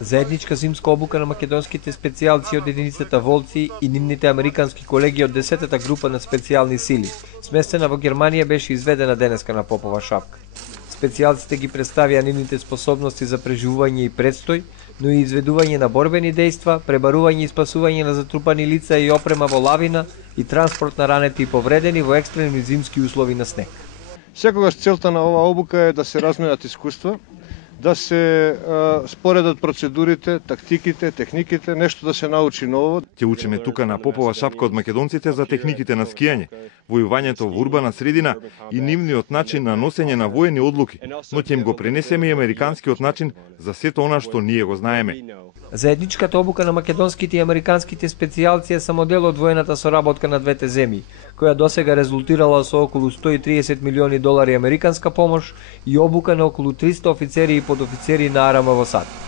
Заедничка зимска обука на македонските специјалци од единицата Волци и нивните американски колеги од 10-та група на специјални сили, сместена во Германија, беше изведена денеска на Попова шапка. Специјалците ги представија нивните способности за преживување и предстој, но и изведување на борбени дејства, пребарување и спасување на затрупани лица и опрема во лавина и транспорт на ранети и повредени во екстремни зимски услови на снег. Секогаш целта на оваа обука е да се разменат искуства, да се споредат процедурите, тактиките, техниките, нешто да се научи ново. Ќе учиме тука на Попова шапка од македонците за техниките на скијање, војувањето во урбана средина и нивниот начин на носење на воени одлуки, но ќе им го пренесеме и американскиот начин за сето она што ние го знаеме. Заедничката обука на македонските и американските специјалци е само дел од воената соработка на двете земји, која досега резултирала со околу 130 милиони долари американска помош и обука на околу 300 офицери и подофицери на АРМ во САД.